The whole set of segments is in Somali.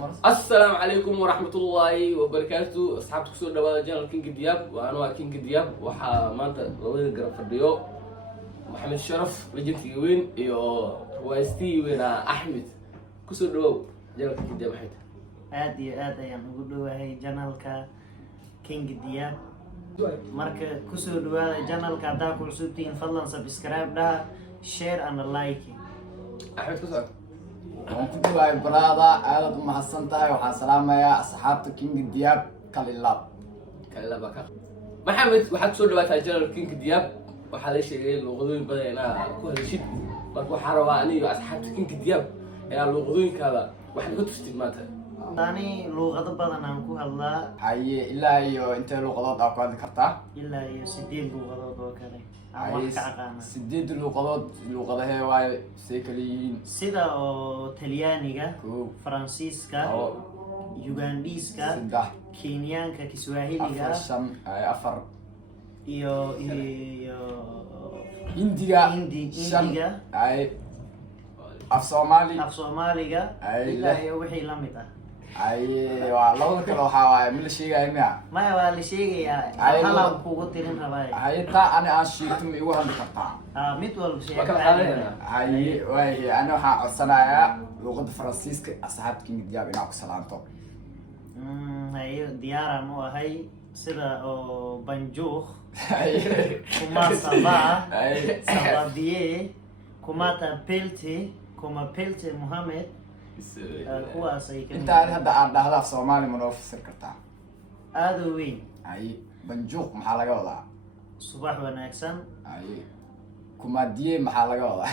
السلام عليكم ورحمة الله وبركاته. أصحابك سو دواء جنرال كينج دياب وأنا كينج دياب وحا مانتا لوين قرا فرديو محمد شرف لجنتي وين يو روايستي وين أحمد كسو دواء جنرال كينج دياب حيت aad iyo aad ayaan ugu dhowahay janalka King Diab marka kusoo dhawaada janalka haddaa ku cusubtiin fadlan subscribe dhaha share and like أحمد كسو waan ku dhawaay baraada aad u mahadsan tahay waxaan salaamayaa asxaabta King Diab kalilaab كلا بكا محمد waxaad soo dhawaatay jannal King Diab waxa la sheegay luqadooyin badan inaa ku hadashid marka waxa rabaa aniga asxaabta King Diab ayaa luqadooyinkaada waxaad ka tustid maanta tani luqado badan aan ku hadlaa haye ilaa iyo intee luqadood aad ku hadli kartaa ilaa iyo 8 luqadood oo kale aan wax ka aqaana 8 luqadood luqadahee waay say kala yihiin sida oo Talyaaniga, Kow. Faransiiska, Labo. Ugandiska, Saddex. Kenyaanka, Kiswahiliga afar shan afar iyo Hindiga shan Indiga ay af Soomaali af Soomaaliga Ay, ilaa leh. iyo wixii la mid ah ay waa labada kale waxaa waaye ma la sheegaya miya maya waa la sheegayaa Ay, halaan kugu tirin rabaa haye taa ani aan sheegto ma igu hadli kartaa mid walba Waa kala qaadanaynaa. haye waaye ani waxaan codsanayaa luqadda Faransiiska asxaabta King Diab inaa ku salaanto hayo diyaaraan u ahay sida oo banjuuq Haye. kuma sabaa Haye. sababie kumata pelte kuma pelte Mohamed kuwaas ay ka intaan hadda aan dhahdo af Soomaali ma noo fasir kartaa aad u weyn haye banjuuq maxaa laga wadaa subax wanaagsan haye kumadiye maxaa laga wadaa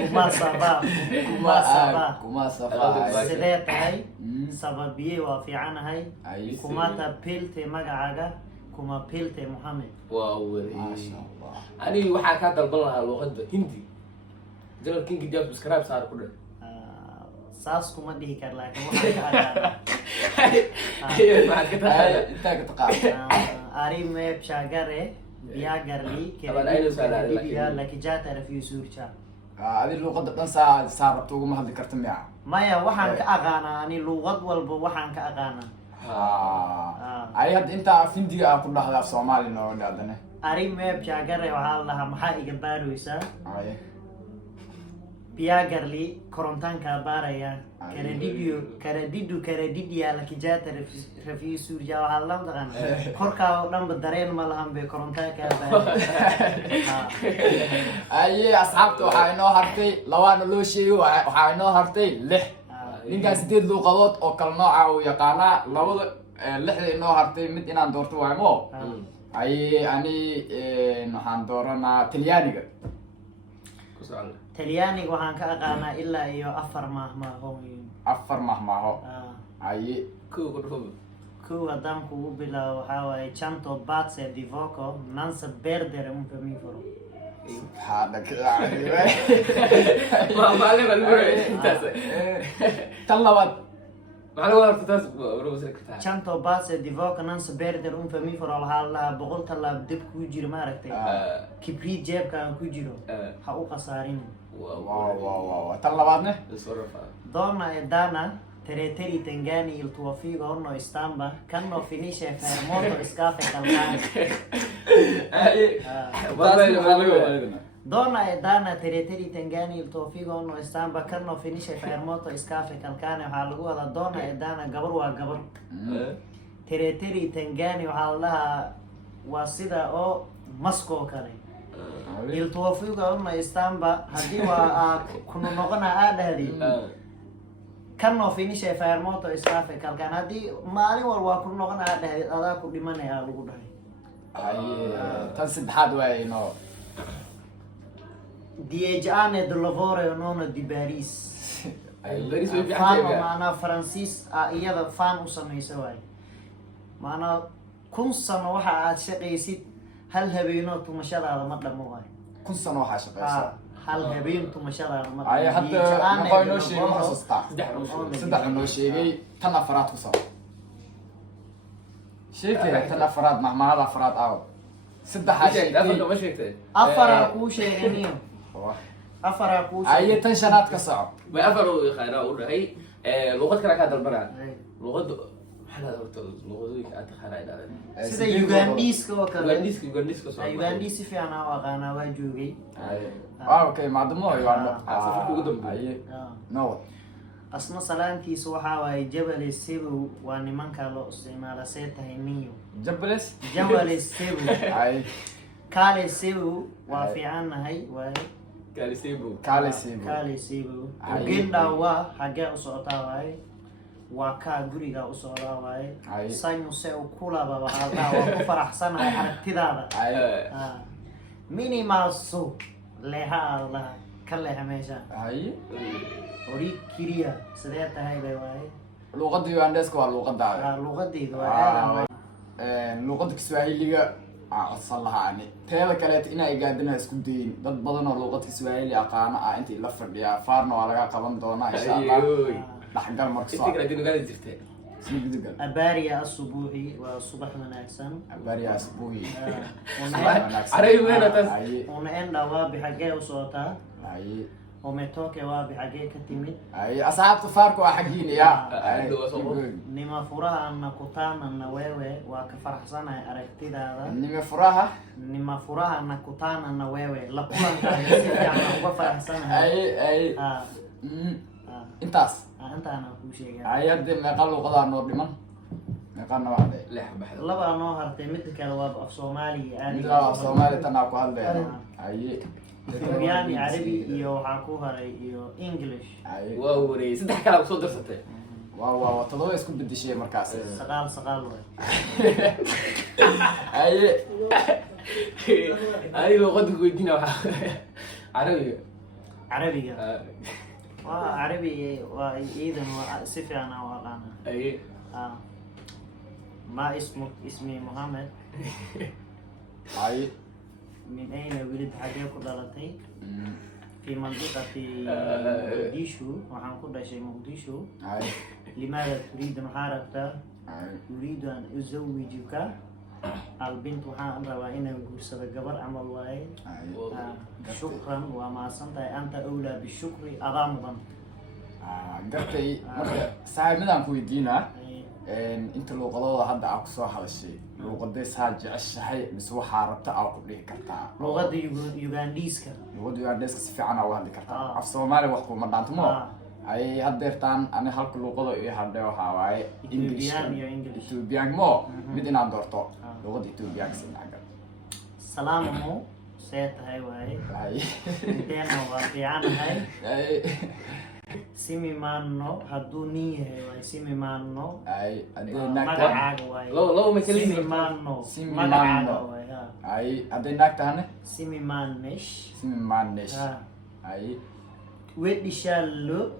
kuma sabaa kuma safaa sidee tahay Mm. sababie waa fiicanahay Haye. kumata pelte magacaaga kuma pelte Mohamed واو maasha Allah أنا waxaa ka dalban lahaa luqadda Hindi jannal King Diab subscribe saar ku dhig saas kuma dhihi kar laakiin waxaan ka aqaanaa maxaad ka tahay Haye, intaa ka taqaan arime chagare biagarli Taban aynu salaad kerediya lakijata rafi surcha adi luqadda dhan saa rabto uguma hadli karta miya maya waxaan ka aqaanaa ani luqad walba waxaan ka aqaanaa ay hadda intaa af Hindiga aan ku dhahda af Soomaali noo dhaadane arime chagare waxaa la dhahaa maxaa iga baaraysaa haye biagarli korontaanka baaraya Ay. karedidia lakijata rafi surcha waxaa la taqaan korkaa oo dhanba dareen ma lahan bay korontaanka baaraya aye asxaabta waxaa inoo hartay labaana loo sheegay waxaa inoo hartay 6 ninkaan 8 luqadood oo kala nooca uu yaqaanaa labada 6 inoo hartay mid inaan doorto waayo mo aye ani waxaan dooranaa Talyaaniga ku socon talyaaniga waxaan ka aqaanaa ilaa iyo 4 mahmaahoyin afar mahmaaho aye ku dhufo kow haddaan kugu bilaabo waxaa waaye chanto batse divoco nansa berdere un famiforo subxaanaka ma maalin bal intaas tan labaad macna waa taas warba sir kartaa chanto batse divoco nansa berdere un famiforo waxaa la dhahaa boqol tallaab dib kuu jiro maaragtay kibrid jeebka aan ku jiro ha u khasaarin wow tan labaadne donna e dana tereteri tengani il tuo figo onno istamba kanno finisce fermoto scafe calcare Donna e Dana tereteri tengani il tuo figo onno istamba kanno finisce fermoto scafe calcare waxaa lagu wadaa Donna e Dana gabar waa gabar tereteri tengani waxaa la dhahaa waa sida oo masko kale il tuo figo onno istamba haddii waa kuna noqona aad dhahdi kanno finisce fermoto scafe calcare haddii maalin walba waa kuna noqona aad dhahdi adaa ku dhimanaya lagu dhahay tan saddexaad waaye inoo 10 anni di lavoro non di Paris Paris way fiican fan tahay maana Francis iyada fan u sameeyay way maana kun sano waxa aad shaqaysid hal habeeno tumashadaada ma dhamo way 1000 sano waxaa shaqeysaa hal habeen tumashadaada ma ay hadda noqo inoo sheegay ma xasuustaa saddex saddex inoo sheegay tan afraad ku soo sheekay tan afraad mahmaahada afraad aaw saddex afar ma sheegtay afara ku sheeganiyo afara ku ay tan shanaad ka soco bay afar oo khayra u dhahay luqad kale kaa dalbanaa Ay. luqadda maxaa lahada horta luqadooyinka aad taqaana ay dhahday sida ugandiiska oo kale ugandiska soo ugandis si fiican aan u aqaanaa waa joogay okay maadamu ay waano safarka ugu dambeeyay aye Ah. no asna salaantiisa waxaa waaye jabal sibow waa nimanka loo isticmaala see tahay niyo jables jabal sibow ay kale sibow waa fiicannahay waaye kaalisebo kalisibo kale sibow Ay. ugenda waa xagee u socotaa waaye waa kaa guriga u socdaa waaye Ay. sanyu se u kulaba waxaa daa waa ku faraxsanahay aragtidaada ay Ah. minimalsu leeha aad laha ka leeha meesha ay ori kiriya sidee tahay bay waaye luqadda ugandeska waa luqadaada luqadeyda waa aadan waaye luqadda kiswahiliga aan codsan lahaa ani teeda kaleeto inay gaadina isku dayin dad badan oo luqadda kiswahili aqaana ah intii la fadhiyaa faarna waa laga qaban doonaa insha allah dhaxgal marka soo inta kale dinugaada jirtee smidigal abaariya asubuuxi waa subax wanaagsan bariyaas buuyi Aray weena taas. ay una enda waabi xagee u socotaa ay ometoke waabi xagee ka timid ay asxaabta faarka waa xaggiina ya Ay, waa soo qor. nima furaha kutaana wewe waa ka faraxsanahay aragtidaada nime furaha nima furaha kutaana wewe la kulankaaga si fiican aan uga faraxsanahay ay ay Ah, mm, ah, intaas intaana kuu sheegaa ay hadde meeqa luqadaa noo dhiman meeqana waa hadde leex baxda laba noo hartay midda kale waa af soomaaliga midda soomaali tanaa ku hadleena ay Ethiopian, Carabi iyo waxaa ku haray iyo English ay waa wareeyay saddex kale aad soo darsatay waa todoba isku bedeshay markaas saqaal way ay adiga luqadda ku weydiina waxaa carabiga Carabiga waa Carabi waa iidan waa si fiican aan u aqaana ay ما اسمك؟ اسمي محمد. ay من أين ولد حاجة كدلتي؟ في منطقة مقديشو وحن كل شيء مقديشو. ay لماذا تريد محاربته؟ ay أريد أن أزوجك. البنت وحن روا إن جرس الجبر عمل واي. ay شكرا وما صنت أنت أولى بالشكر أضامضا. gartay marka saaxiibadaan ku weydiinaa inta luuqadooda hadda aa kusoo hadashay luuqadee saa jeceshahay mise waxaa rabta aa ku dhihi kartaa لغة يوغانديسكا. luuqada ugandeska si fiican aa uga hadli kartaa Ah. af soomaali wax kuma dhaanto mo Ah. ay haddeertaan ani halka luuqada io hadhe waxaa waaye Ethiopian iyo English. ethiopian mo mid inaan doorto Ah. luuqada ethiopianka sinaga سلامه سيت هاي واي. ay انتنا وفيعنا هاي. ay سيمي مانو هدوني هاي واي سيمي مانو. ay hadday ماذا naagta عاق واي. لو ما كلمني. سيمي مانو. سيمي ماذا عاق مانو. واي ها. ay hadday naagtahane سيمي مانش. simimaanesh ها. ay ودي شالو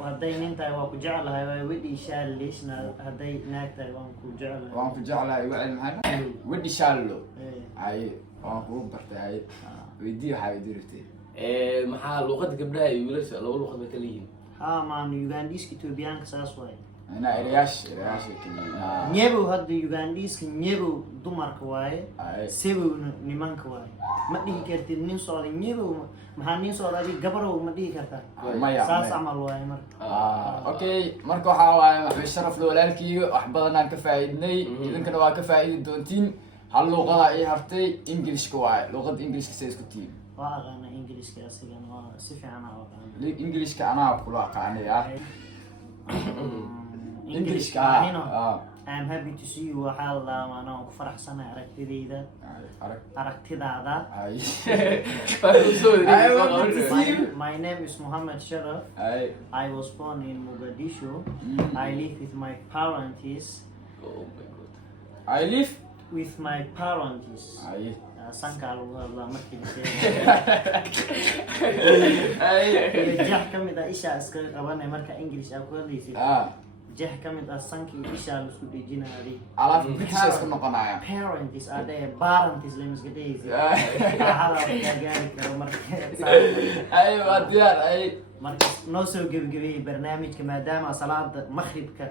وهداي ننتهي واكو جعل هاي واي ودي شاليش هداي ناكتهي واكو جعل waan ku jeclahay wacel maxay wedhi shallo إيه. ay waan kugu bartay ay weydii waxaa weydii rabtay maxaa luqadda gabdhaha iyo wiilasha laba luqad bay kala yihiin ها مان يوغانديسك توبيانك ساس واي. inaa erayaasha keliya نيبو هدا يوغانديسك نيبو دمرك واي. ay سيبو نيمانك واي. ما ديه كرتي نين صادي نيبو ما نين صادي قبرو ما ديه كرتا. maya ساس maya. عمل واي مر. okay marka waxaa waaye maxamed sharaf walaalkii wax badan aan ka faa'iidnay idinkana waa ka faa'iidi doontiin hal luuqada ay hartay englishka waaye luuqada englishka say isku tihiin واغانا انجليش كاسيغان وا سيفي انا واغانا. englishka anaa kula aqaanay ah englishka ah I'm happy to see you waxaa la maana ku faraxsanahay aragtidayda arag aragtidaada. ay I want to see you. My name is Muhammad Sharaf. ay I was born in Mogadishu. I live with my parents. I live With my parents. ay sanka lagu hadlaa markii la ay sheegay jah ka mid ah isha iskaga qabanay marka English aad ku hadlaysid jah ka mid ah sanki isha la isku dhejinayay alaaf british isku noqonaya parents are there parents la iska dhejiyay hada waxa gaari karo marka ay waa diyaar ay marka noo soo gebagabay barnaamijka maadaama salaada maghribka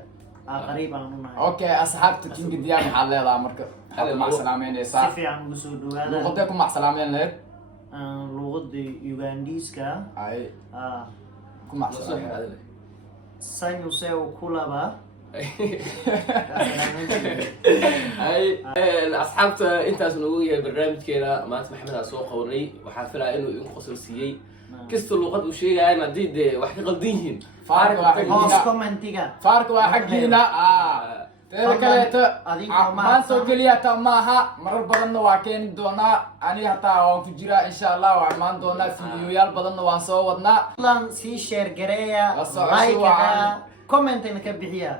qariib aan u nahay okay asxaabta kinga diyaar maxaa leedahay marka hadda ma salaameynaysaa si fiican ugu soo dhawaada luuqadee ku macsalaameyn leed luuqada Ugandiska ay ku macsalaameyn sanyu seu kulaba asxaabta intaas nagu yahay barnaamijkeena maanta maxamed aan soo qabanay waxaa filaya inuu idin qosol siiyey kasta luuqad uu sheegayaan haddii dee wax ka qaldan yihiin hoos commentiga faarka waa xaggiina teeda kaleeto maanta oo keliya taa maaha marar badanna waa keeni doonaa aniga hataa waan ku jiraa insha allah waa imaan doonaa fiidiyoyaal badanna waan soo wadnaa lan sii share gareeya like comment ka bixiya